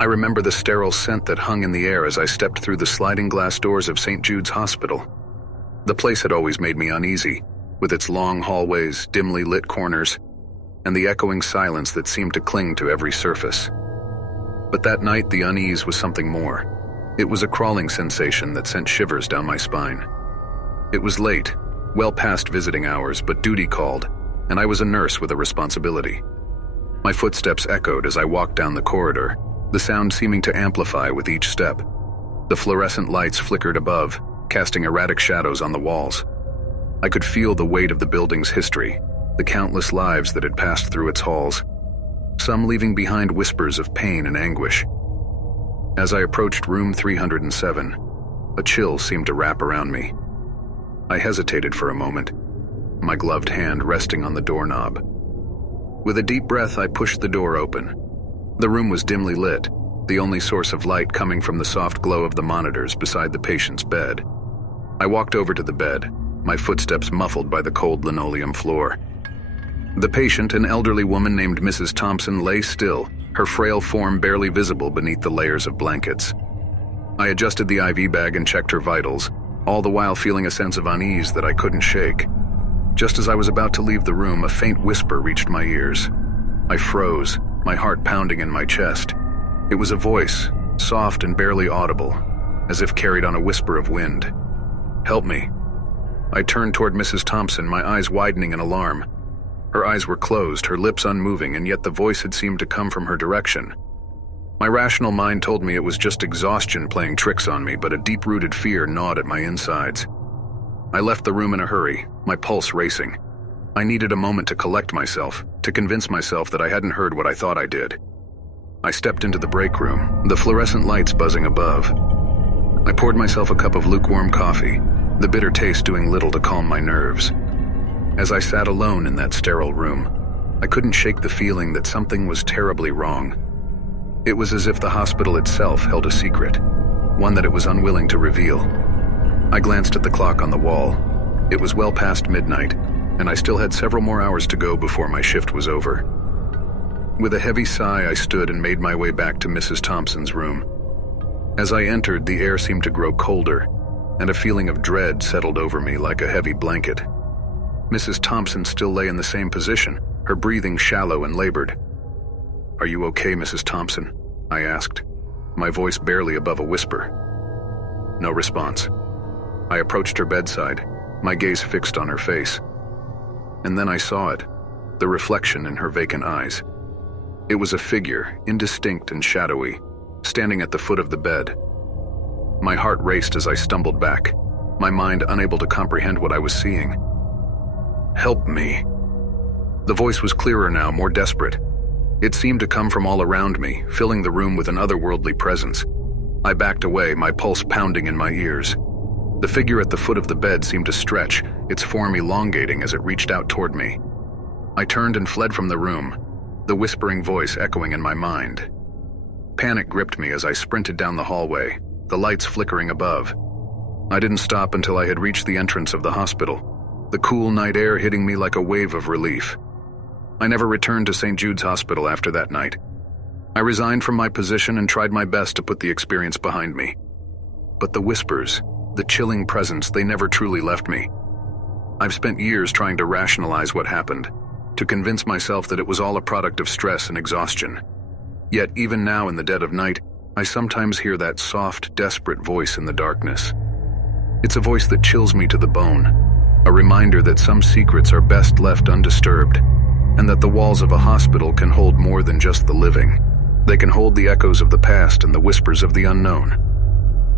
I remember the sterile scent that hung in the air as I stepped through the sliding glass doors of St. Jude's Hospital. The place had always made me uneasy, with its long hallways, dimly lit corners, and the echoing silence that seemed to cling to every surface. But that night, the unease was something more. It was a crawling sensation that sent shivers down my spine. It was late, well past visiting hours, but duty called, and I was a nurse with a responsibility. My footsteps echoed as I walked down the corridor, the sound seeming to amplify with each step. The fluorescent lights flickered above, casting erratic shadows on the walls. I could feel the weight of the building's history, the countless lives that had passed through its halls, some leaving behind whispers of pain and anguish. As I approached room 307, a chill seemed to wrap around me. I hesitated for a moment, my gloved hand resting on the doorknob. With a deep breath, I pushed the door open. The room was dimly lit, the only source of light coming from the soft glow of the monitors beside the patient's bed. I walked over to the bed, my footsteps muffled by the cold linoleum floor. The patient, an elderly woman named Mrs. Thompson, lay still, her frail form barely visible beneath the layers of blankets. I adjusted the IV bag and checked her vitals, all the while feeling a sense of unease that I couldn't shake. Just as I was about to leave the room, a faint whisper reached my ears. I froze, my heart pounding in my chest. It was a voice, soft and barely audible, as if carried on a whisper of wind. "Help me." I turned toward Mrs. Thompson, my eyes widening in alarm. Her eyes were closed, her lips unmoving, and yet the voice had seemed to come from her direction. My rational mind told me it was just exhaustion playing tricks on me, but a deep-rooted fear gnawed at my insides. I left the room in a hurry, my pulse racing. I needed a moment to collect myself, to convince myself that I hadn't heard what I thought I did. I stepped into the break room, the fluorescent lights buzzing above. I poured myself a cup of lukewarm coffee, the bitter taste doing little to calm my nerves. As I sat alone in that sterile room, I couldn't shake the feeling that something was terribly wrong. It was as if the hospital itself held a secret, one that it was unwilling to reveal. I glanced at the clock on the wall. It was well past midnight, and I still had several more hours to go before my shift was over. With a heavy sigh, I stood and made my way back to Mrs. Thompson's room. As I entered, the air seemed to grow colder, and a feeling of dread settled over me like a heavy blanket. Mrs. Thompson still lay in the same position, her breathing shallow and labored. "Are you okay, Mrs. Thompson?" I asked, my voice barely above a whisper. No response. I approached her bedside, my gaze fixed on her face. And then I saw it, the reflection in her vacant eyes. It was a figure, indistinct and shadowy, standing at the foot of the bed. My heart raced as I stumbled back, my mind unable to comprehend what I was seeing. "Help me." The voice was clearer now, more desperate. It seemed to come from all around me, filling the room with an otherworldly presence. I backed away, my pulse pounding in my ears. The figure at the foot of the bed seemed to stretch, its form elongating as it reached out toward me. I turned and fled from the room, the whispering voice echoing in my mind. Panic gripped me as I sprinted down the hallway, the lights flickering above. I didn't stop until I had reached the entrance of the hospital, the cool night air hitting me like a wave of relief. I never returned to St. Jude's Hospital after that night. I resigned from my position and tried my best to put the experience behind me. But the whispers, the chilling presence, they never truly left me. I've spent years trying to rationalize what happened, to convince myself that it was all a product of stress and exhaustion. Yet even now in the dead of night, I sometimes hear that soft, desperate voice in the darkness. It's a voice that chills me to the bone, a reminder that some secrets are best left undisturbed, and that the walls of a hospital can hold more than just the living. They can hold the echoes of the past and the whispers of the unknown.